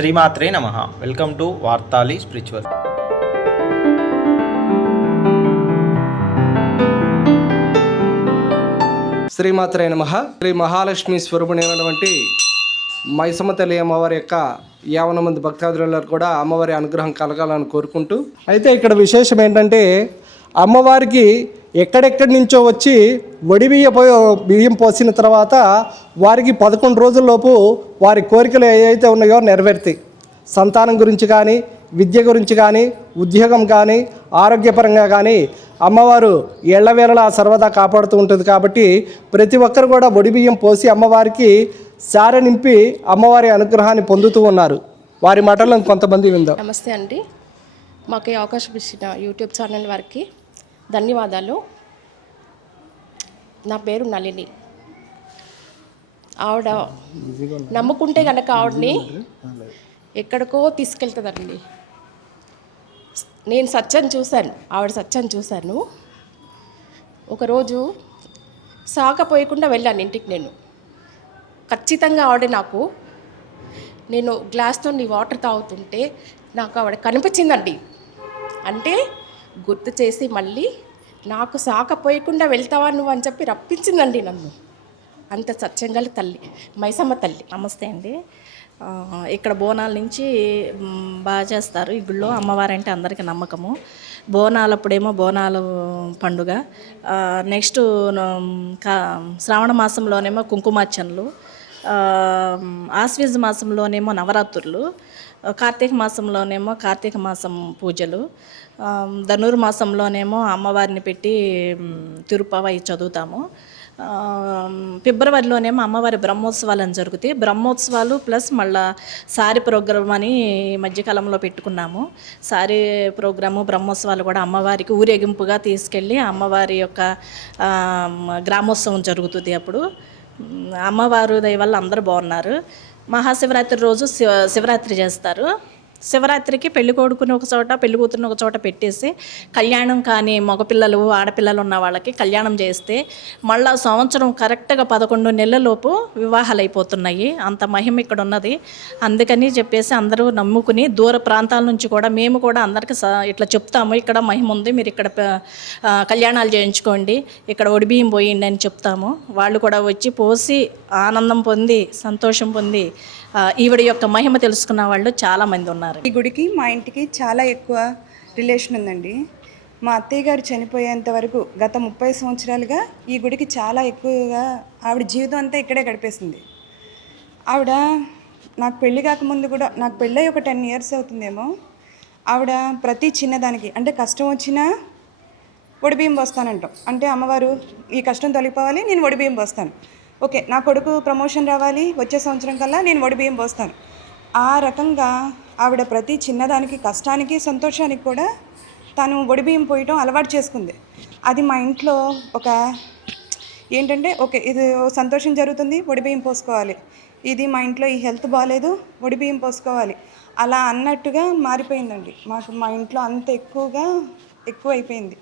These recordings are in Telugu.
శ్రీమాత్రే నమః. Welcome to Vartali spiritual. శ్రీమాత్రే నమః. శ్రీ మహాలక్ష్మి స్వరూపిణైనటువంటి మైసమ్మ తల్లి అమ్మవారి యొక్క 50 మంది భక్తాదులకు కూడా అమ్మవారి అనుగ్రహం కలగాలని కోరుకుంటూ, అయితే ఇక్కడ విశేషం ఏంటంటే అమ్మవారికి ఎక్కడెక్కడి నుంచో వచ్చి బియ్యం పోసిన తర్వాత వారికి 11 రోజుల్లోపు వారి కోరికలు ఏవైతే ఉన్నాయో నెరవేరుతాయి. సంతానం గురించి కానీ, విద్య గురించి కానీ, ఉద్యోగం కానీ, ఆరోగ్యపరంగా కానీ అమ్మవారు ఎళ్ళవేళలా సర్వదా కాపాడుతూ ఉంటుంది. కాబట్టి ప్రతి ఒక్కరు కూడా బియ్యం పోసి అమ్మవారికి సారె నింపి అమ్మవారి అనుగ్రహాన్ని పొందుతూ ఉన్నారు. వారి మాటలను కొంతమంది విందాం. నమస్తే అండి, మాకు ఈ అవకాశం ఇచ్చిన యూట్యూబ్ ఛానల్ వారికి ధన్యవాదాలు. నా పేరు నళిని. ఆవిడ నమ్ముకుంటే కనుక ఆవిడని ఎక్కడికో తీసుకెళ్తుందండి. నేను సత్యం చూశాను, ఆవిడ సత్యం చూశాను. ఒకరోజు సాకపోయకుండా వెళ్ళాను ఇంటికి. నేను ఖచ్చితంగా ఆవిడ నేను గ్లాస్తో వాటర్ తాగుతుంటే నాకు ఆవిడ కనిపించిందండి. అంటే గుర్తు చేసి మళ్ళీ నాకు సాకపోయకుండా వెళ్తావా నువ్వు అని చెప్పి రప్పించిందండి నన్ను. అంత సత్యంగల తల్లి మైసమ్మ తల్లి. నమస్తే అండి. ఇక్కడ బోనాల నుంచి బాగా చేస్తారు. ఈ గుళ్ళో అమ్మవారంటే అందరికీ నమ్మకము. బోనాలప్పుడేమో బోనాల పండుగ, నెక్స్ట్ శ్రావణ మాసంలోనేమో కుంకుమార్చనలు, ఆశ్వీజ మాసంలోనేమో నవరాత్రులు, కార్తీక మాసంలోనేమో కార్తీక మాసం పూజలు, ధనుర్మాసంలోనేమో అమ్మవారిని పెట్టి తిరుపతి చదువుతాము. ఫిబ్రవరిలోనేమో అమ్మవారి బ్రహ్మోత్సవాలు అని జరుగుతాయి. బ్రహ్మోత్సవాలు ప్లస్ మళ్ళీ సారీ ప్రోగ్రామ్ అని మధ్యకాలంలో పెట్టుకున్నాము. సారీ ప్రోగ్రాము బ్రహ్మోత్సవాలు కూడా అమ్మవారికి ఊరేగింపుగా తీసుకెళ్ళి అమ్మవారి యొక్క గ్రామోత్సవం జరుగుతుంది. అప్పుడు అమ్మవారు దయ వల్ల అందరూ బాగున్నారు. మహాశివరాత్రి రోజు శివరాత్రి చేస్తారు. శివరాత్రికి పెళ్లి కొడుకుని ఒక చోట, పెళ్లి కూతురుని ఒక చోట పెట్టేసి కళ్యాణం కానీ మగపిల్లలు ఆడపిల్లలు ఉన్న వాళ్ళకి కళ్యాణం చేస్తే మళ్ళా సంవత్సరం కరెక్ట్గా 11 నెలలలోపు వివాహాలు అయిపోతున్నాయి. అంత మహిమ ఇక్కడ ఉన్నది. అందుకని చెప్పేసి అందరూ నమ్ముకుని దూర ప్రాంతాల నుంచి కూడా మేము కూడా అందరికీ ఇట్లా చెప్తాము, ఇక్కడ మహిమ ఉంది, మీరు ఇక్కడ కళ్యాణాలు చేయించుకోండి, ఇక్కడ ఒడిబియ్యం పోయిండి అని చెప్తాము. వాళ్ళు కూడా వచ్చి పోసి ఆనందం పొంది సంతోషం పొంది ఈవిడ యొక్క మహిమ తెలుసుకున్న వాళ్ళు చాలామంది ఉన్నారు. ఈ గుడికి మా ఇంటికి చాలా ఎక్కువ రిలేషన్ ఉందండి. మా అత్తయ్య గారు చనిపోయేంత వరకు గత 30 సంవత్సరాలుగా ఈ గుడికి చాలా ఎక్కువగా ఆవిడ జీవితం అంతా ఇక్కడే గడిపేసింది. ఆవిడ నాకు పెళ్ళి కాకముందు కూడా, నాకు పెళ్ళై ఒక 10 years అవుతుందేమో, ఆవిడ ప్రతి చిన్నదానికి అంటే కష్టం వచ్చినా ఒడిబియ్యం పోస్తానంటాం. అంటే అమ్మవారు ఈ కష్టం తొలగిపోవాలి, నేను ఒడిబియ్యం పోస్తాను. ఓకే, నా కొడుకు ప్రమోషన్ రావాలి, వచ్చే సంవత్సరం కల్లా నేను ఒడిబియ్యం పోస్తాను. ఆ రకంగా ఆవిడ ప్రతి చిన్నదానికి, కష్టానికి, సంతోషానికి కూడా తను ఒడిబియ్యం పోయటం అలవాటు చేసుకుంది. అది మా ఇంట్లో ఒక ఏంటంటే, ఓకే ఇది సంతోషం జరుగుతుంది, ఒడిబియ్యం పోసుకోవాలి, ఇది మా ఇంట్లో ఈ హెల్త్ బాగాలేదు, ఒడిబియ్యం పోసుకోవాలి, అలా అన్నట్టుగా మారిపోయిందండి. మా ఇంట్లో అంత ఎక్కువ అయిపోయింది.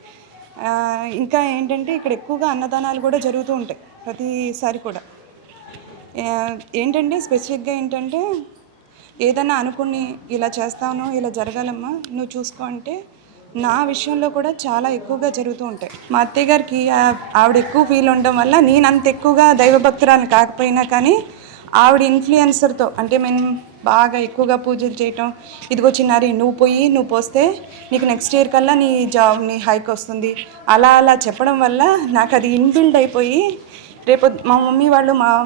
ఇంకా ఏంటంటే ఇక్కడ ఎక్కువగా అన్నదానాలు కూడా జరుగుతూ ఉంటాయి ప్రతిసారి కూడా. ఏంటంటే స్పెసిఫిక్గా ఏంటంటే ఏదైనా అనుకుని ఇలా చేస్తాను, ఇలా జరగాలమ్మా నువ్వు చూసుకో అంటే నా విషయంలో కూడా చాలా ఎక్కువగా జరుగుతూ ఉంటాయి. మా అత్తయ్య గారికి ఆవిడ ఎక్కువ ఫీల్ ఉండడం వల్ల నేను అంత ఎక్కువగా దైవభక్తురాలు కాకపోయినా కానీ ఆవిడ ఇన్ఫ్లుయెన్సర్తో, అంటే మేము బాగా ఎక్కువగా పూజలు చేయటం, ఇదిగో చిన్నారి నువ్వు పోస్తే నీకు నెక్స్ట్ ఇయర్ కల్లా నీ హైక్ వస్తుంది, అలా చెప్పడం వల్ల నాకు అది ఇన్బిల్డ్ అయిపోయి, రేపు మా మమ్మీ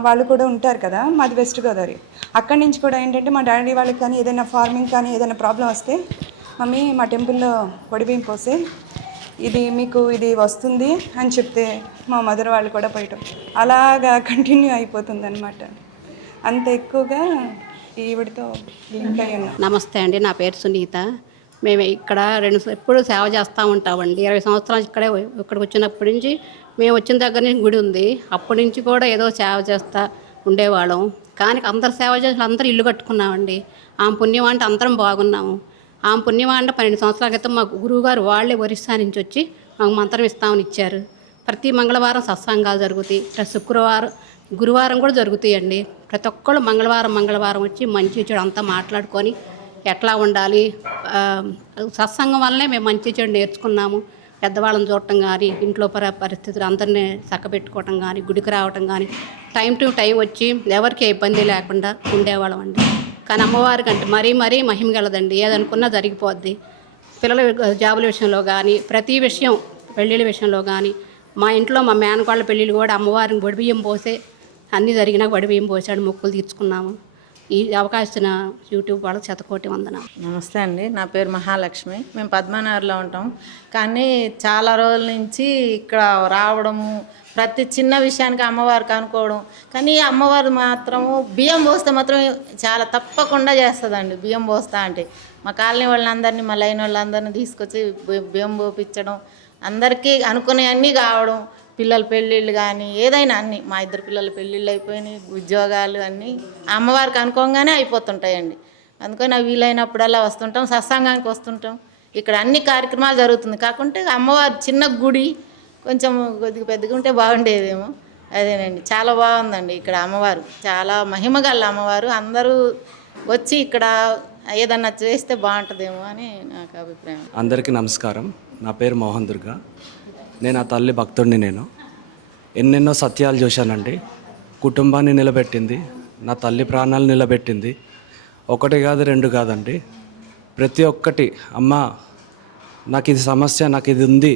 వాళ్ళు కూడా ఉంటారు కదా, మాది వెస్ట్ గోదావరి, అక్కడి నుంచి కూడా ఏంటంటే మా డాడీ వాళ్ళకి కానీ ఏదైనా ఫార్మింగ్ కానీ ఏదైనా ప్రాబ్లం వస్తే, మమ్మీ మా టెంపుల్లో ఒడిబియ్యం పోసే, ఇది వస్తుంది అని చెప్తే మా మదర్ వాళ్ళు కూడా పోయటం అలాగా కంటిన్యూ అయిపోతుంది అనమాట. అంత ఎక్కువగా ఈవిడితో లింక్ అయ్యాను. నమస్తే అండి, నా పేరు సునీత. మేము ఇక్కడ ఎప్పుడు సేవ చేస్తూ ఉంటామండి. 20 సంవత్సరాలు ఇక్కడికి వచ్చినప్పటి నుంచి, మేము వచ్చిన దగ్గర నుంచి గుడి ఉంది, అప్పటి నుంచి కూడా ఏదో సేవ చేస్తూ ఉండేవాళ్ళం. కానీ అందరు సేవ చేసి అందరూ ఇల్లు కట్టుకున్నామండి. ఆమె పుణ్యం అంటే అందరం బాగున్నాము. ఆమె పుణ్యం అంటే 12 సంవత్సరాల క్రితం మా గురువుగారు వాళ్ళే ఒరిస్సా నుంచి వచ్చి మాకు మంత్రం ఇస్తామని ఇచ్చారు. ప్రతి మంగళవారం సత్సంగాలు జరుగుతాయి. శుక్రవారం గురువారం కూడా జరుగుతాయండి. ప్రతి ఒక్కళ్ళు మంగళవారం వచ్చి మంచి చెడు అంతా మాట్లాడుకొని ఎట్లా ఉండాలి, సత్సంగం వల్లనే మేము మంచి చెడు నేర్చుకున్నాము. పెద్దవాళ్ళని చూడటం కానీ, ఇంట్లో పరిస్థితులు అందరినీ చక్కబెట్టుకోవటం కానీ, గుడికి రావటం కానీ, టైం టు టైం వచ్చి ఎవరికి ఇబ్బంది లేకుండా ఉండేవాళ్ళం అండి. కానీ అమ్మవారికి అంటే మరీ మహిమ గలదండి. ఏదనుకున్నా జరిగిపోద్ది. పిల్లల జాబుల విషయంలో కానీ, ప్రతి విషయం పెళ్ళిళ్ళ విషయంలో కానీ, మా ఇంట్లో మా మేనకోళ్ళ పెళ్ళిళ్ళు కూడా అమ్మవారిని వడిబియ్యం పోసే అన్నీ జరిగినా వడిబియ్యం పోసాడు, మొక్కులు తీర్చుకున్నాము. ఈ అవకాశం యూట్యూబ్ వాళ్ళకి శతకోటి వందనాలు. నమస్తే అండి, నా పేరు మహాలక్ష్మి. మేము పద్మనగర్లో ఉంటాం. కానీ చాలా రోజుల నుంచి ఇక్కడ రావడము, ప్రతి చిన్న విషయానికి అమ్మవారికి అనుకోవడం. కానీ అమ్మవారు మాత్రము బియ్యం పోస్తే మాత్రం చాలా తప్పకుండా చేస్తుందండి. బియ్యం పోస్తా అంటే మా కాలనీ వాళ్ళందరినీ, మా లైన్ వాళ్ళందరినీ తీసుకొచ్చి బియ్యం పోపించడం, అందరికీ అనుకునే అన్నీ కావడం. పిల్లల పెళ్ళిళ్ళు కానీ ఏదైనా అన్నీ, మా 2 పిల్లల పెళ్ళిళ్ళు అయిపోయినాయి, ఉద్యోగాలు అన్నీ అమ్మవారికి అనుకోగానే అయిపోతుంటాయండి. అందుకని అవి వీలైనప్పుడల్లా వస్తుంటాం, సత్సంగానికి వస్తుంటాం. ఇక్కడ అన్ని కార్యక్రమాలు జరుగుతుంది. కాకుంటే అమ్మవారి చిన్న గుడి కొంచెం కొద్దిగా పెద్దగా ఉంటే బాగుండేదేమో. అదేనండి, చాలా బాగుందండి ఇక్కడ అమ్మవారు. చాలా మహిమగల అమ్మవారు. అందరూ వచ్చి ఇక్కడ ఏదన్నా చేస్తే బాగుంటుందేమో అని నాకు అభిప్రాయం. అందరికీ నమస్కారం. నా పేరు మోహన్ దుర్గా. నేను ఆ తల్లి భక్తుడిని. నేను ఎన్నెన్నో సత్యాలు చూశానండి. కుటుంబాన్ని నిలబెట్టింది, నా తల్లి ప్రాణాలు నిలబెట్టింది. 1 కాదు 2 కాదండి, ప్రతి ఒక్కటి. అమ్మ నాకు ఇది సమస్య, నాకు ఇది ఉంది.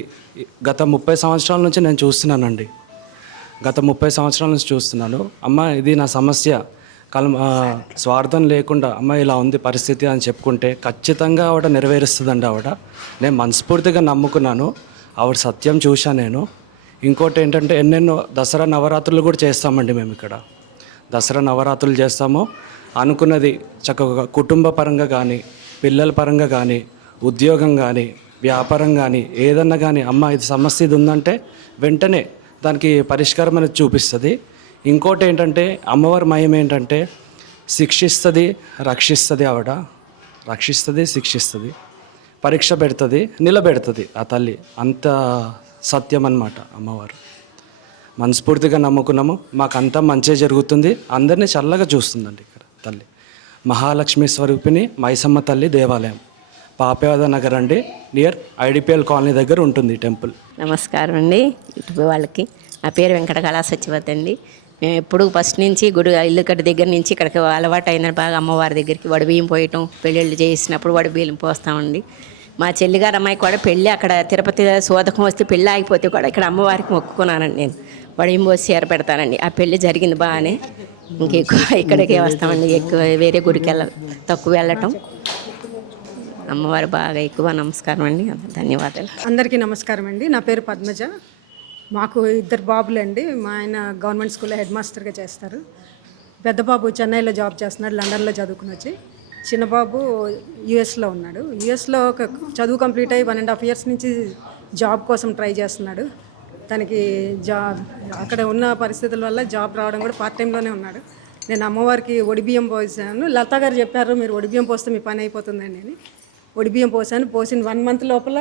గత 30 సంవత్సరాల నుంచి నేను చూస్తున్నానండి. గత 30 సంవత్సరాల నుంచి చూస్తున్నాను. అమ్మ ఇది నా సమస్య, స్వార్థం లేకుండా అమ్మ ఇలా ఉంది పరిస్థితి అని చెప్పుకుంటే ఖచ్చితంగా ఆవిడ నెరవేరుస్తుందండి. ఆవిడ నేను మనస్ఫూర్తిగా నమ్ముకున్నాను. ఆవిడ సత్యం చూశాను నేను. ఇంకోటి ఏంటంటే ఎన్నెన్నో దసరా నవరాత్రులు కూడా చేస్తామండి మేము ఇక్కడ. దసరా నవరాత్రులు చేస్తాము. అనుకున్నది చక్కగా కుటుంబ పరంగా కానీ, పిల్లల పరంగా కానీ, ఉద్యోగం కానీ, వ్యాపారం కానీ, ఏదన్నా కానీ అమ్మ ఇది సమస్య ఇది ఉందంటే వెంటనే దానికి పరిష్కారం అనేది చూపిస్తుంది. ఇంకోటి ఏంటంటే అమ్మవారి మహిమ ఏంటంటే శిక్షిస్తుంది, రక్షిస్తుంది. ఆవిడ రక్షిస్తుంది, శిక్షిస్తుంది, పరీక్ష పెడుతుంది, నిలబెడుతుంది. ఆ తల్లి అంత సత్యం అన్నమాట అమ్మవారు. మనస్ఫూర్తిగా నమ్ముకున్నాము. మాకంతా మంచి జరుగుతుంది. అందరినీ చల్లగా చూస్తుందండి ఇక్కడ తల్లి. మహాలక్ష్మి స్వరూపిణి మైసమ్మ తల్లి దేవాలయం, పాపయాద నగర్ అండి, నియర్ ఐడిపిఎల్ కాలనీ దగ్గర ఉంటుంది టెంపుల్. నమస్కారం అండి యూట్యూబ్ వాళ్ళకి. నా పేరు వెంకట కళా సత్యవతి అండి. మేము ఎప్పుడు ఫస్ట్ నుంచి ఇల్లు కట్టి దగ్గర నుంచి ఇక్కడికి అలవాటు అయిన బాగా అమ్మవారి దగ్గరికి వడిబియ్యం పోయటం, పెళ్ళిళ్ళు చేసినప్పుడు వడిబియ్యం పోస్తామండి. మా చెల్లిగారు అమ్మాయి కూడా పెళ్ళి అక్కడ తిరుపతి సోదకం వస్తే పెళ్ళి ఆగిపోతే కూడా ఇక్కడ అమ్మవారికి మొక్కుకున్నానండి. నేను వడిబియ్యం పోసి చీర పెడతానండి. ఆ పెళ్ళి జరిగింది బాగానే. ఇంకెక్కువ ఇక్కడికే వస్తామండి. ఎక్కువ వేరే గుడికి తక్కువ వెళ్ళటం. అమ్మవారు బాగా ఎక్కువ. నమస్కారం అండి, ధన్యవాదాలు. అందరికీ నమస్కారం అండి. నా పేరు పద్మజ. మాకు 2 బాబులండి. మా ఆయన గవర్నమెంట్ స్కూల్లో హెడ్ మాస్టర్గా చేస్తారు. పెద్ద బాబు చెన్నైలో జాబ్ చేస్తున్నాడు, లండన్లో చదువుకుని వచ్చి. చిన్న బాబు యూఎస్లో ఉన్నాడు. యూఎస్లో ఒక చదువు కంప్లీట్ అయ్యి 1.5 years నుంచి జాబ్ కోసం ట్రై చేస్తున్నాడు. తనకి అక్కడ ఉన్న పరిస్థితుల వల్ల జాబ్ రావడం కూడా పార్ట్ టైంలోనే ఉన్నాడు. నేను అమ్మవారికి ఒడిబియ్యం పోసాను. లతా గారు చెప్పారు మీరు ఒడిబియ్యం పోస్తే మీ పని అయిపోతుందండి అని. ఒడిబియ్యం పోసాను. పోసిన 1 month లోపల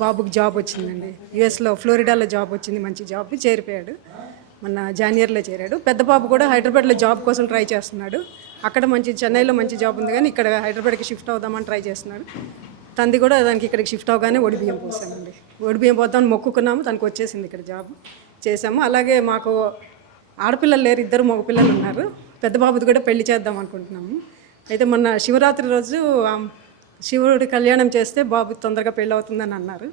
బాబుకి జాబ్ వచ్చిందండి. యూఎస్లో ఫ్లోరిడాలో జాబ్ వచ్చింది, మంచి జాబ్, చేరిపోయాడు. మొన్న జాన్వరిలో చేరాడు. పెద్ద బాబు కూడా హైదరాబాద్లో జాబ్ కోసం ట్రై చేస్తున్నాడు. అక్కడ చెన్నైలో మంచి జాబ్ ఉంది కానీ ఇక్కడ హైదరాబాద్కి షిఫ్ట్ అవుదామని ట్రై చేస్తున్నాడు. తంది కూడా దానికి ఇక్కడికి షిఫ్ట్ అవగానే ఒడిబియ్యం పోసానండి. ఒడిబియ్యం పోద్దామని మొక్కుకున్నాము, తనకు వచ్చేసింది ఇక్కడ జాబ్ చేసాము. అలాగే మాకు ఆడపిల్లలు లేరు, 2 మగపిల్లలు ఉన్నారు. పెద్ద బాబుది కూడా పెళ్లి చేద్దాం అనుకుంటున్నాము. అయితే మొన్న శివరాత్రి రోజు శివుడి కళ్యాణం చేస్తే బాబు తొందరగా పెళ్ళి అవుతుందని అన్నారు.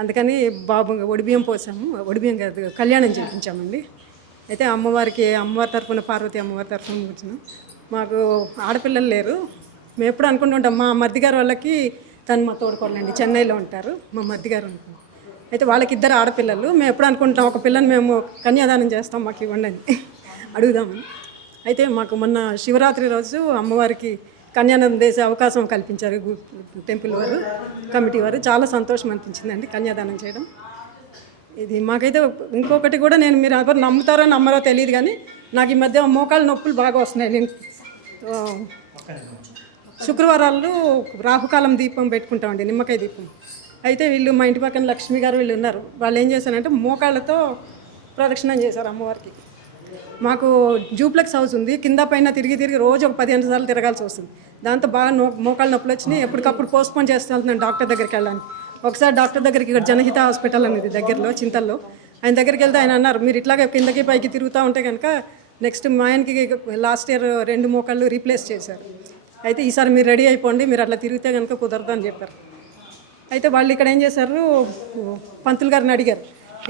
అందుకని బాబు ఒడిబియ్యం పోసాము. ఒడిబియ్యం కాదు, కళ్యాణం చేయించామండి. అయితే అమ్మవారి తరఫున, పార్వతి అమ్మవారి తరఫున కూర్చున్నాం. మాకు ఆడపిల్లలు లేరు. మేము ఎప్పుడు అనుకుంటుంటాం మా మరిది గారు వాళ్ళకి, తను మా తోడుకోవాలండి, చెన్నైలో ఉంటారు మా మరిది గారు అనుకుంటాం. అయితే వాళ్ళకి 2 ఆడపిల్లలు. మేము ఎప్పుడు అనుకుంటాం ఒక పిల్లని మేము కన్యాదానం చేస్తాం, మాకు ఇవ్వండి అని అడుగుదామని. అయితే మాకు మొన్న శివరాత్రి రోజు అమ్మవారికి కన్యాదానం చేసే అవకాశం కల్పించారు టెంపుల్ వారు, కమిటీ వారు. చాలా సంతోషం అనిపించిందండి కన్యాదానం చేయడం. ఇది మాకైతే ఇంకొకటి కూడా, మీరు ఎవరు నమ్ముతారో నమ్మరో తెలియదు కానీ నాకు ఈ మధ్య మోకాళ్ళ నొప్పులు బాగా వస్తున్నాయి. నేను శుక్రవారాలు రాహుకాలం దీపం పెట్టుకుంటామండి, నిమ్మకాయ దీపం. అయితే వీళ్ళు మా ఇంటి పక్కన లక్ష్మి గారు వీళ్ళు ఉన్నారు. వాళ్ళు ఏం చేశారంటే మోకాళ్ళతో ప్రదక్షిణం చేశారు అమ్మవారికి. మాకు జూప్లెక్స్ హౌస్ ఉంది, కింద పైన తిరిగి రోజు ఒక 15 సార్లు తిరగాల్సి వస్తుంది. దాంతో బాగా మోకాళ్ళ నొప్పులు వచ్చినాయి. ఎప్పటికప్పుడు పోస్ట్పోన్ చేస్తూ వెళ్తున్నాను డాక్టర్ దగ్గరికి వెళ్ళడానికి. ఒకసారి డాక్టర్ దగ్గరికి ఇక్కడ జనహిత హాస్పిటల్ అనేది దగ్గరలో చింతల్లో, ఆయన దగ్గరికి వెళ్తే ఆయన అన్నారు, మీరు ఇట్లాగే కిందకి పైకి తిరుగుతూ ఉంటే కనుక నెక్స్ట్ మా ఆయనకి లాస్ట్ ఇయర్ 2 మోకాళ్ళు రీప్లేస్ చేశారు. అయితే ఈసారి మీరు రెడీ అయిపోండి, మీరు అట్లా తిరిగితే కనుక కుదరదు అని చెప్పారు. అయితే వాళ్ళు ఇక్కడ ఏం చేశారు, పంతులు గారిని అడిగారు,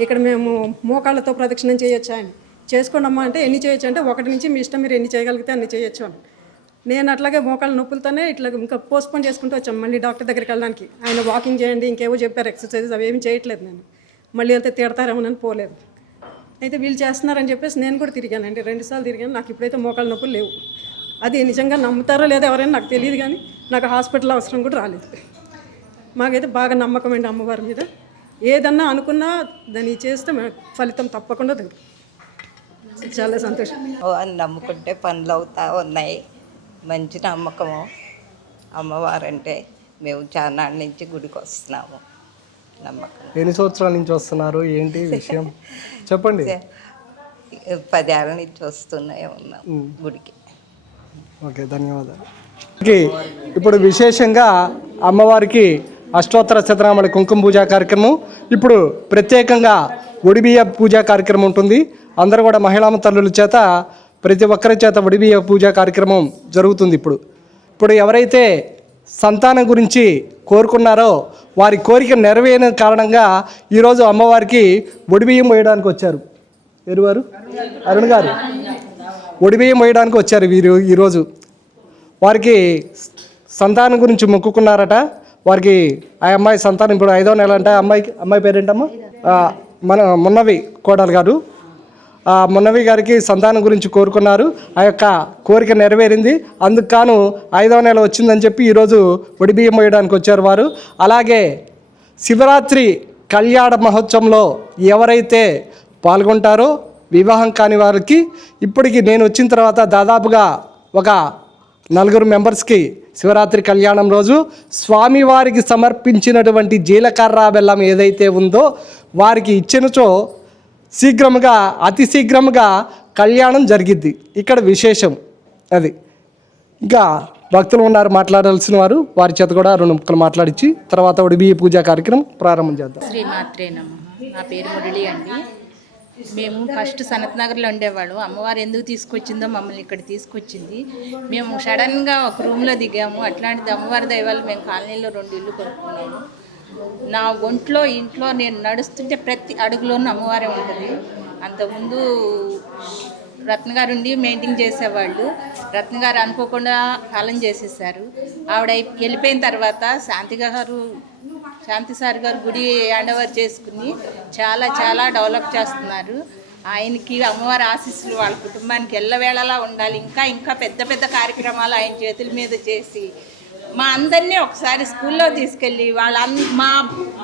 ఇక్కడ మేము మోకాళ్ళతో ప్రదక్షిణం చేయొచ్చా అని. చేసుకోండమ్మా అంటే ఎన్ని చేయొచ్చు అంటే 1 నుంచి మీ ఇష్టం, మీరు ఎన్ని చేయగలిగితే అన్ని చేయొచ్చు అని. నేను అట్లాగే మోకాళ్ళ నొప్పులతోనే ఇట్లా ఇంకా పోస్ట్పోన్ చేసుకుంటూ వచ్చాము మళ్ళీ డాక్టర్ దగ్గరికి వెళ్ళడానికి. ఆయన వాకింగ్ చేయండి, ఇంకేవో చెప్పారు ఎక్సర్సైజెస్, అవి ఏమి చేయట్లేదు. నేను మళ్ళీ వెళ్తే తిడతారేమోనని పోలేదు. అయితే వీళ్ళు చేస్తున్నారని చెప్పేసి నేను కూడా తిరిగానండి, 2 సార్లు తిరిగాను. నాకు ఇప్పుడైతే మోకాళ్ళ నొప్పులు లేవు. అది నిజంగా నమ్ముతారో లేదో ఎవరైనా నాకు తెలియదు, కానీ నాకు హాస్పిటల్ అవసరం కూడా రాలేదు. మాకైతే బాగా నమ్మకం అండి అమ్మవారి మీద. ఏదన్నా అనుకున్నా దాన్ని చేస్తే ఫలితం తప్పకుండా దొరుకుతుంది. చాలా సంతోషం. అని నమ్ముకుంటే పనులు అవుతా ఉన్నాయి. మంచి నమ్మకము అమ్మవారంటే. మేము చాలా నుంచి గుడికి వస్తున్నాము. నమ్మకం. ఎన్ని సంవత్సరాల నుంచి వస్తున్నారు, ఏంటి విషయం చెప్పండి. 10 ఏళ్ళ నుంచి వస్తూనే ఉన్నాం గుడికి. ఓకే, ధన్యవాదాలు. ఇప్పుడు విశేషంగా అమ్మవారికి అష్టోత్తర శతనామల కుంకుమ పూజా కార్యక్రమం, ఇప్పుడు ప్రత్యేకంగా ఒడిబియ్య పూజా కార్యక్రమం ఉంటుంది. అందరూ కూడా మహిళా తల్లుల చేత, ప్రతి ఒక్కరి చేత ఒడిబియ్య పూజా కార్యక్రమం జరుగుతుంది. ఇప్పుడు ఎవరైతే సంతానం గురించి కోరుకున్నారో వారి కోరిక నెరవేరిన కారణంగా ఈరోజు అమ్మవారికి ఒడిబియ్యం వేయడానికి వచ్చారు. ఎవరు? అరుణ్ గారు ఒడిబియ్యం వేయడానికి వచ్చారు వీరు ఈరోజు. వారికి సంతానం గురించి మొక్కుకున్నారట. వారికి ఆ అమ్మాయి సంతానం ఇప్పుడు 5వ నెల అంటే అమ్మాయి పేరేంటమ్మా? మన మున్నవి కోడలు గారు. ఆ మున్నవి గారికి సంతానం గురించి కోరుకున్నారు. ఆ యొక్క కోరిక నెరవేరింది. అందుకు కాను 5వ నెల వచ్చిందని చెప్పి ఈరోజు ఒడిబియ్యం వేయడానికి వచ్చారు వారు. అలాగే శివరాత్రి కళ్యాణ మహోత్సవంలో ఎవరైతే పాల్గొంటారో వివాహం కాని వారికి ఇప్పటికి నేను వచ్చిన తర్వాత దాదాపుగా ఒక 4 మెంబర్స్కి శివరాత్రి కళ్యాణం రోజు స్వామివారికి సమర్పించినటువంటి జీలకర్ర బెల్లం ఏదైతే ఉందో వారికి ఇచ్చినచో శీఘ్రముగా, అతి శీఘ్రముగా కళ్యాణం జరిగిద్ది. ఇక్కడ విశేషం అది. ఇంకా భక్తులు ఉన్నారు మాట్లాడాల్సిన వారు, వారి చేత కూడా 2 ముక్కలు మాట్లాడించి తర్వాత ఒడిబియ్య పూజా కార్యక్రమం ప్రారంభం చేద్దాం. శ్రీమాత్రే నమః. నా పేరు మురళి అండి. మేము ఫస్ట్ సనత్ నగర్లో ఉండేవాళ్ళు. అమ్మవారు ఎందుకు తీసుకొచ్చిందో మమ్మల్ని ఇక్కడ తీసుకొచ్చింది. మేము సడన్గా ఒక రూమ్లో దిగాము. అట్లాంటిది అమ్మవారి దయవల్ల మేము కాలనీలో 2 ఇల్లు కొనుక్కున్నాము. నా ఇంట్లో నేను నడుస్తుంటే ప్రతి అడుగులోనూ అమ్మవారే ఉంటుంది. అంతకుముందు రత్న గారు ఉండి మెయింటైన్ చేసేవాళ్ళు. రత్న గారు అనుకోకుండా కాలం చేసేసారు. ఆవిడ వెళ్ళిపోయిన తర్వాత శాంతి సార్ గారు గుడి హ్యాండ్ ఓవర్ చేసుకుని చాలా డెవలప్ చేస్తున్నారు. ఆయనకి అమ్మవారి ఆశీస్సులు వాళ్ళ కుటుంబానికి ఎల్లవేళలా ఉండాలి. ఇంకా పెద్ద కార్యక్రమాలు ఆయన చేతుల మీద చేసి మా అందరినీ ఒకసారి స్కూల్లో తీసుకెళ్ళి మా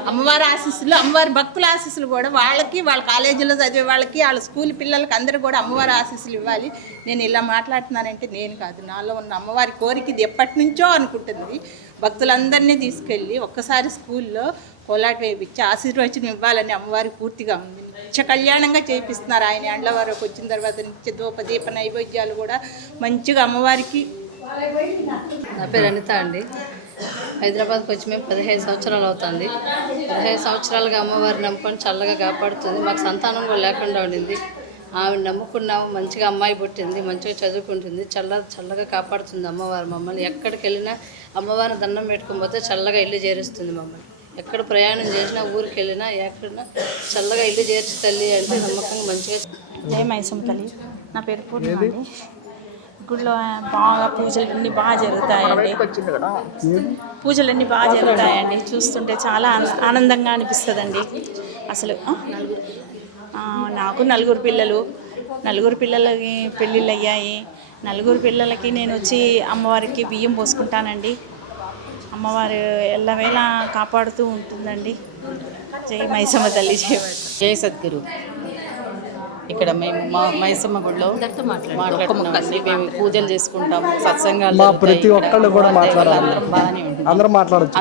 అమ్మవారి ఆశీస్సులు, అమ్మవారి భక్తుల ఆశీస్సులు కూడా వాళ్ళ కాలేజీలో చదివే వాళ్ళకి, వాళ్ళ స్కూల్ పిల్లలకి అందరూ కూడా అమ్మవారి ఆశీస్సులు ఇవ్వాలి. నేను ఇలా మాట్లాడుతున్నానంటే నేను కాదు, నాలో ఉన్న అమ్మవారి కోరిక ఇది ఎప్పటి నుంచో అనుకుంటుంది. భక్తులందరినీ తీసుకెళ్ళి ఒక్కసారి స్కూల్లో కోలాట వేయించి ఆశీర్వచనం ఇవ్వాలని అమ్మవారికి పూర్తిగా ఉంది. నిత్య కళ్యాణంగా చేయిస్తున్నారు. ఆయన ఎండ్ల వరకు వచ్చిన తర్వాత నిత్య దీప నైవేద్యాలు కూడా మంచిగా అమ్మవారికి. నా పేరు అనిత అండి. హైదరాబాద్కి వచ్చి మేము 15 సంవత్సరాలు అవుతుంది. 15 సంవత్సరాలుగా అమ్మవారిని నమ్ముకొని చల్లగా కాపాడుతుంది. మాకు సంతానం కూడా లేకుండా ఉండింది. ఆమె నమ్ముకున్నాము. మంచిగా అమ్మాయి పుట్టింది, మంచిగా చదువుకుంటుంది. చల్లగా కాపాడుతుంది అమ్మవారు మమ్మల్ని. ఎక్కడికి వెళ్ళినా అమ్మవారిని దండం పెట్టుకొని పోతే చల్లగా ఇల్లు చేరుస్తుంది మమ్మల్ని. ఎక్కడ ప్రయాణం చేసినా, ఊరికి వెళ్ళినా, ఎక్కడైనా చల్లగా ఇల్లు చేర్చి తల్లి అంటే నమ్మకంగా మంచిగా. జయ మైసమ్మ తల్లి. నా పేరు పూర్ణిమ అండి. గుడిలో బాగా పూజలన్నీ బాగా జరుగుతాయండి. చూస్తుంటే చాలా ఆనందంగా అనిపిస్తుందండి. అసలు నాకు 4 పిల్లలు. 4 పిల్లలకి పెళ్ళిళ్ళు అయ్యాయి. 4 పిల్లలకి నేను వచ్చి అమ్మవారికి బియ్యం పోసుకుంటానండి. అమ్మవారు ఎల్లవేళ కాపాడుతూ ఉంటుందండి. జై మైసమ్మ తల్లి. జై సద్గురు. ఇక్కడ మేము మా మైసమ్మ గుడిలో మాట్లాడుతున్నామండి. మేము పూజలు చేసుకుంటాము, సత్సంగాలు. ప్రతి ఒక్కళ్ళు కూడా మాట్లాడాలి, బాగానే ఉంటుంది. అందరూ మాట్లాడచ్చు.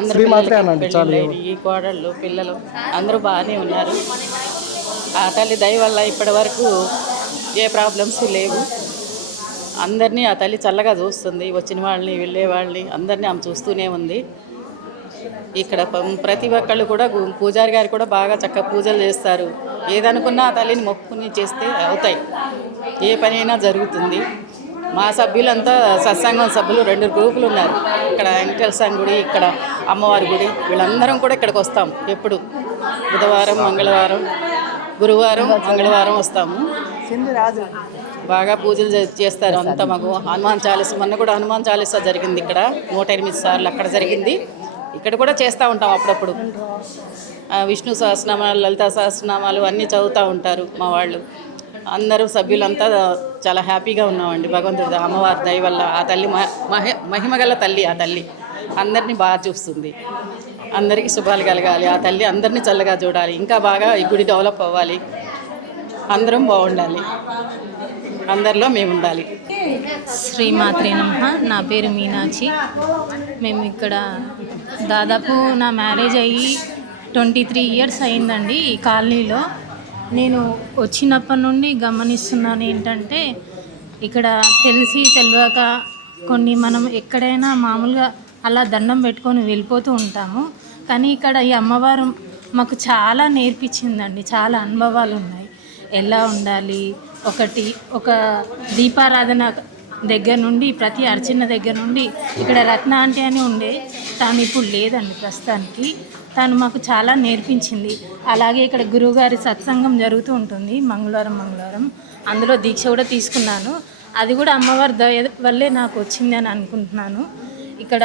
ఈ కోడళ్ళు పిల్లలు అందరూ బాగానే ఉన్నారు. ఆ తల్లి దయ వల్ల ఇప్పటి వరకు ఏ ప్రాబ్లమ్స్ లేవు. అందరినీ ఆ తల్లి చల్లగా చూస్తుంది. వచ్చిన వాళ్ళని వెళ్ళే వాళ్ళని అందరినీ ఆమె చూస్తూనే ఉంది. ఇక్కడ ప్రతి ఒక్కళ్ళు కూడా పూజారి గారు కూడా బాగా చక్కగా పూజలు చేస్తారు. ఏదనుకున్నా ఆ తల్లిని మొక్కుని చేస్తే అవుతాయి. ఏ పనైనా జరుగుతుంది. మా సభ్యులంతా సత్సంగం సభ్యులు 2 గ్రూపులు ఉన్నారు. ఇక్కడ వెంకటేశ్వర స్వామి గుడి, ఇక్కడ అమ్మవారి గుడి, వీళ్ళందరం కూడా ఇక్కడికి వస్తాం. ఎప్పుడు బుధవారం, మంగళవారం, గురువారం, మంగళవారం వస్తాము. బాగా పూజలు చేస్తారు అంతా. మాకు హనుమాన్ చాలీస, మొన్న కూడా హనుమాన్ చాలీస జరిగింది ఇక్కడ 108 సార్లు అక్కడ జరిగింది. ఇక్కడ కూడా చేస్తూ ఉంటాం అప్పుడప్పుడు. విష్ణు సహస్రనామాలు, లలితా సహస్రనామాలు అన్నీ చదువుతూ ఉంటారు మా వాళ్ళు. అందరూ సభ్యులంతా చాలా హ్యాపీగా ఉన్నామండి. భగవంతుడి అమ్మవారి దయ వల్ల ఆ తల్లి మహిమగల తల్లి. ఆ తల్లి అందరినీ బాగా చూస్తుంది. అందరికీ శుభాలు కలగాలి. ఆ తల్లి అందరినీ చల్లగా చూడాలి. ఇంకా బాగా ఈ గుడి డెవలప్ అవ్వాలి. అందరం బాగుండాలి. అందరిలో మేము ఉండాలి. శ్రీమాత్రే నమః. నా పేరు మీనాక్షి. మేము ఇక్కడ దాదాపు నా మ్యారేజ్ అయ్యి 23 ఇయర్స్ అయిందండి. ఈ కాలనీలో నేను వచ్చినప్పటి నుండి గమనిస్తున్నాను ఏంటంటే, ఇక్కడ తెలిసి తెలియక కొన్ని మనం ఎక్కడైనా మామూలుగా అలా దండం పెట్టుకొని వెళ్ళిపోతూ ఉంటాము. కానీ ఇక్కడ ఈ అమ్మవారు మాకు చాలా నేర్పించిందండి. చాలా అనుభవాలు ఉన్నాయి. ఎలా ఉండాలి, ఒక దీపారాధన దగ్గర నుండి, ప్రతి అర్చన దగ్గర నుండి. ఇక్కడ రత్న ఆంటీ అని ఉండే, తాను ఇప్పుడు లేదండి ప్రస్తుతానికి. తను మాకు చాలా నేర్పించింది. అలాగే ఇక్కడ గురువుగారి సత్సంగం జరుగుతూ ఉంటుంది మంగళవారం. అందులో దీక్ష కూడా తీసుకున్నాను. అది కూడా అమ్మవారి దయ వల్లే నాకు వచ్చింది అని అనుకుంటున్నాను. ఇక్కడ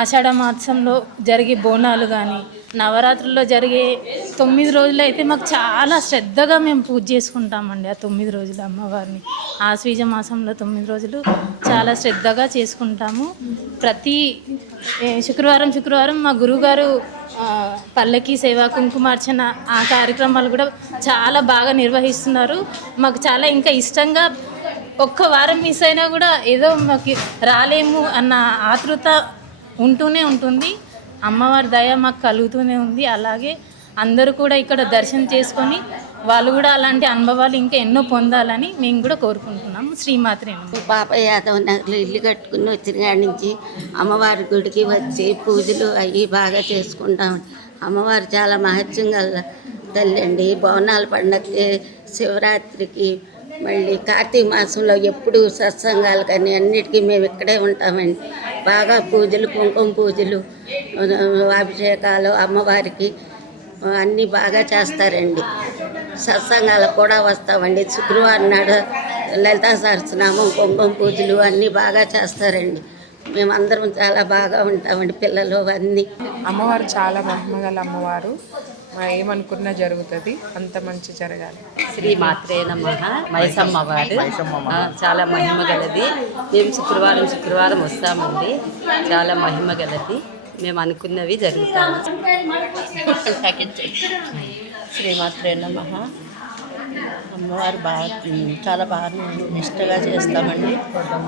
ఆషాఢ మాసంలో జరిగే బోనాలు కానీ, నవరాత్రుల్లో జరిగే 9 రోజులు అయితే మాకు చాలా శ్రద్ధగా మేము పూజ చేసుకుంటామండి. ఆ 9 రోజులు అమ్మవారిని ఆశ్వీజ మాసంలో 9 రోజులు చాలా శ్రద్ధగా చేసుకుంటాము. ప్రతి శుక్రవారం మా గురువుగారు పల్లకి సేవ, కుంకుమార్చన ఆ కార్యక్రమాలు కూడా చాలా బాగా నిర్వహిస్తున్నారు. మాకు చాలా ఇంకా ఇష్టంగా, ఒక్క వారం మిస్ అయినా కూడా ఏదో మాకు రాలేము అన్న ఆతృత ఉంటూనే ఉంటుంది. అమ్మవారి దయ మాకు కలుగుతూనే ఉంది. అలాగే అందరూ కూడా ఇక్కడ దర్శనం చేసుకొని వాళ్ళు కూడా అలాంటి అనుభవాలు ఇంకా ఎన్నో పొందాలని మేము కూడా కోరుకుంటున్నాము. శ్రీమాత్రే నమః. పాప యాదవ్ నగర్లో ఇల్లు కట్టుకుని వచ్చిన కాడి నుంచి అమ్మవారి గుడికి వచ్చి పూజలు అవి బాగా చేసుకుంటాం. అమ్మవారు చాలా మహత్యం గల తల్లి అండి. బోనాల పండగకి, శివరాత్రికి, మళ్ళీ కార్తీక మాసంలో ఎప్పుడు సత్సంగాలు కానీ అన్నిటికీ మేము ఇక్కడే ఉంటామండి. బాగా పూజలు, కుంకుమ పూజలు, అభిషేకాలు అమ్మవారికి అన్నీ బాగా చేస్తారండి. సత్సంగాలకు కూడా వస్తామండి. శుక్రవారం నాడు లలితా సహస్రనామం, కుంకుమ పూజలు అన్నీ బాగా చేస్తారండి. మేమందరం చాలా బాగా ఉంటామండి, పిల్లలు అన్నీ. అమ్మవారు చాలా మహిమగల అమ్మవారు. ఏమనుకున్నా జరుగుతుంది. అంత మంచి జరగాలి. శ్రీమాత్రే నమః. మైసమ్మ వారు చాలా మహిమ గలది. మేము శుక్రవారం వస్తామండి. చాలా మహిమ గలది. మేము అనుకున్నవి జరుగుతాయి. శ్రీమాత్రే నమః. అమ్మవారు చాలా బాగా నిష్టగా చేస్తామండి.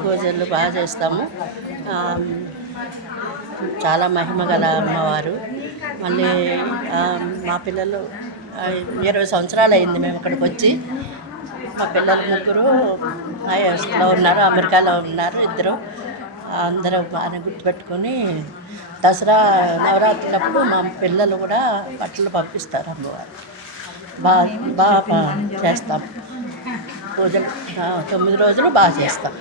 పూజలు బాగా చేస్తాము. చాలా మహిమ గల అమ్మవారు. మళ్ళీ మా పిల్లలు 20 సంవత్సరాలు అయింది మేము ఇక్కడికి వచ్చి. మా పిల్లలు 3 ఐఎస్లో ఉన్నారు, అమెరికాలో ఉన్నారు 2. అందరూ బాగా గుర్తుపెట్టుకొని దసరా నవరాత్రులప్పుడు మా పిల్లలు కూడా బట్టలు పంపిస్తారు. అమ్మవారు బాగా చేస్తాం పూజలు. 9 రోజులు బాగా చేస్తాం.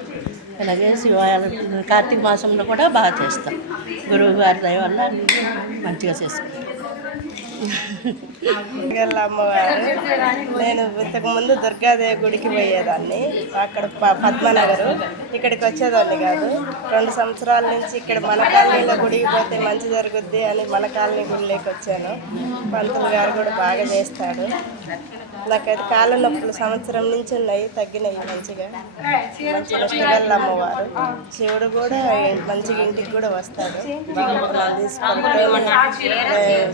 అలాగే కార్తీక మాసంలో కూడా బాగా చేస్తాం. గురువు గారి దయ వల్ల మంచిగా చేసుకుంటాం. అమ్మవారు నేను ఇంతకుముందు దుర్గాదేవి గుడికి పోయేదాన్ని. అక్కడ పద్మనగరు, ఇక్కడికి వచ్చేదాన్ని కాదు. 2 సంవత్సరాల నుంచి ఇక్కడ మన కాలనీలో గుడికి పోతే మంచి జరుగుద్ది అని మన కాలనీ గుడిలోకి వచ్చాను. పంతులు గారు కూడా బాగా చేస్తాడు. నాకైతే కాళ్ళ నొప్పులు సంవత్సరం నుంచి ఉన్నాయి, తగ్గినాయి మంచిగా. మంచి నిష్టగల అమ్మవారు. శివుడు కూడా మంచిగా ఇంటికి కూడా వస్తాడు.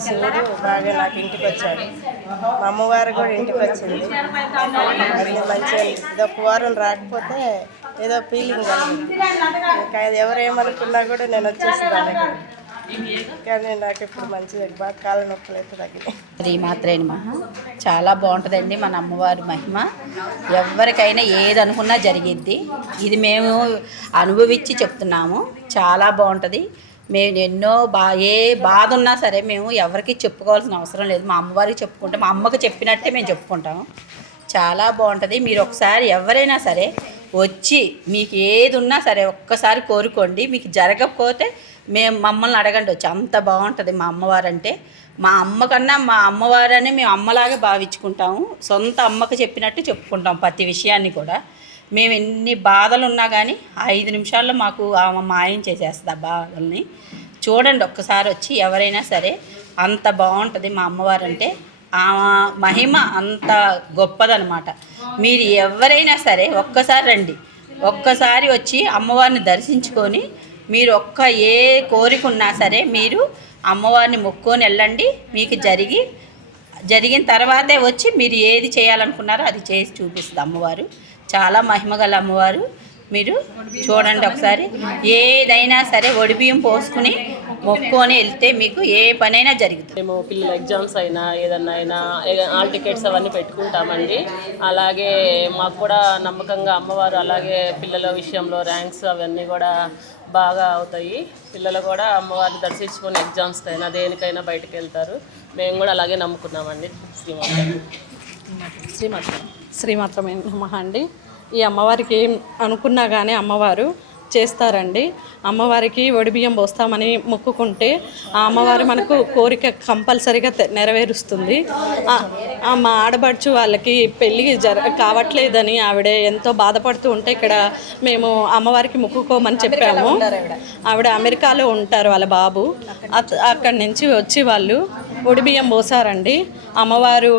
శివుడు బాగా నాకు ఇంటికి వచ్చాడు. మా అమ్మవారు కూడా ఇంటికి వచ్చింది. అన్నీ మంచిగా. ఇదొక వారం రాకపోతే ఏదో ఫీలింగ్ కలిగింది. ఇంకా ఎవరేమనుకున్నా కూడా నేను వచ్చేసేదాన్ని. కానీ నాకు ఇప్పుడు మంచిగా బాగా కాళ్ళ నొప్పులు అయితే తగ్గినాయి. శ్రీమాత్రే నమః. చాలా బాగుంటుందండి మన అమ్మవారి మహిమ. ఎవరికైనా ఏది అనుకున్నా జరిగిద్ది. ఇది మేము అనుభవించి చెప్తున్నాము. చాలా బాగుంటుంది. మేము ఎన్నో ఏ బాధ ఉన్నా సరే మేము ఎవరికి చెప్పుకోవాల్సిన అవసరం లేదు. మా అమ్మవారికి చెప్పుకుంటాం, మా అమ్మకి చెప్పినట్టే మేము చెప్పుకుంటాము. చాలా బాగుంటుంది. మీరు ఒకసారి ఎవరైనా సరే వచ్చి మీకు ఏది ఉన్నా సరే ఒక్కసారి కోరుకోండి. మీకు జరగకపోతే మమ్మల్ని అడగండి వచ్చి. అంత బాగుంటుంది మా అమ్మవారు అంటే. మా అమ్మ కన్నా మా అమ్మవారని మేము అమ్మలాగా భావించుకుంటాము. సొంత అమ్మకి చెప్పినట్టు చెప్పుకుంటాం ప్రతి విషయాన్ని కూడా. మేము ఎన్ని బాధలు ఉన్నా కానీ 5 నిమిషాల్లో మాకు ఆమె మాయం చేసేస్తుంది ఆ బాధల్ని. చూడండి ఒక్కసారి వచ్చి ఎవరైనా సరే. అంత బాగుంటుంది మా అమ్మవారు అంటే. ఆ మహిమ అంత గొప్పదనమాట. మీరు ఎవరైనా సరే ఒక్కసారి రండి. ఒక్కసారి వచ్చి అమ్మవారిని దర్శించుకొని మీరు ఏ కోరిక ఉన్నా సరే మీరు అమ్మవారిని మొక్కుకొని వెళ్ళండి. మీకు జరిగిన తర్వాతే వచ్చి మీరు ఏది చేయాలనుకున్నారో అది చేసి చూపిస్తుంది అమ్మవారు. చాలా మహిమగల అమ్మవారు. మీరు చూడండి ఒకసారి. ఏదైనా సరే ఒడిబియ్యం పోసుకుని మొక్కుకొని వెళ్తే మీకు ఏ పనైనా జరుగుతుంది. మేము పిల్లల ఎగ్జామ్స్ అయినా ఏదన్నా అయినా ఆల్ టికెట్స్ అవన్నీ పెట్టుకుంటామండి. అలాగే మాకు కూడా నమ్మకంగా అమ్మవారు అలాగే పిల్లల విషయంలో ర్యాంక్స్ అవన్నీ కూడా బాగా అవుతాయి. పిల్లలు కూడా అమ్మవారిని దర్శించుకొని ఎగ్జామ్స్కి అయినా దేనికైనా బయటకు వెళ్తారు. మేము కూడా అలాగే నమ్ముకున్నామండి. శ్రీమాత్రమే నమః అండి. ఈ అమ్మవారికి ఏం అనుకున్నా కానీ అమ్మవారు చేస్తారండి. అమ్మవారికి ఒడిబియ్యం పోస్తామని మొక్కుకుంటే ఆ అమ్మవారు మనకు కోరిక కంపల్సరీగా నెరవేరుస్తుంది. మా ఆడబడుచు వాళ్ళకి పెళ్ళి కావట్లేదని ఆవిడ ఎంతో బాధపడుతూ ఉంటే ఇక్కడ మేము అమ్మవారికి మొక్కుకోమని చెప్పాము. ఆవిడ అమెరికాలో ఉంటారు వాళ్ళ బాబు. అక్కడి నుంచి వచ్చి వాళ్ళు ఒడిబియ్యం పోసారండి. అమ్మవారు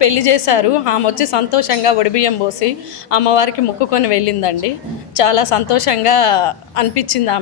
పెళ్లి చేశారు. ఆమె వచ్చి సంతోషంగా ఒడిబియ్యం పోసి అమ్మవారికి మొక్కుకొని వెళ్ళిందండి. చాలా సంతోషంగా అనిపించింది.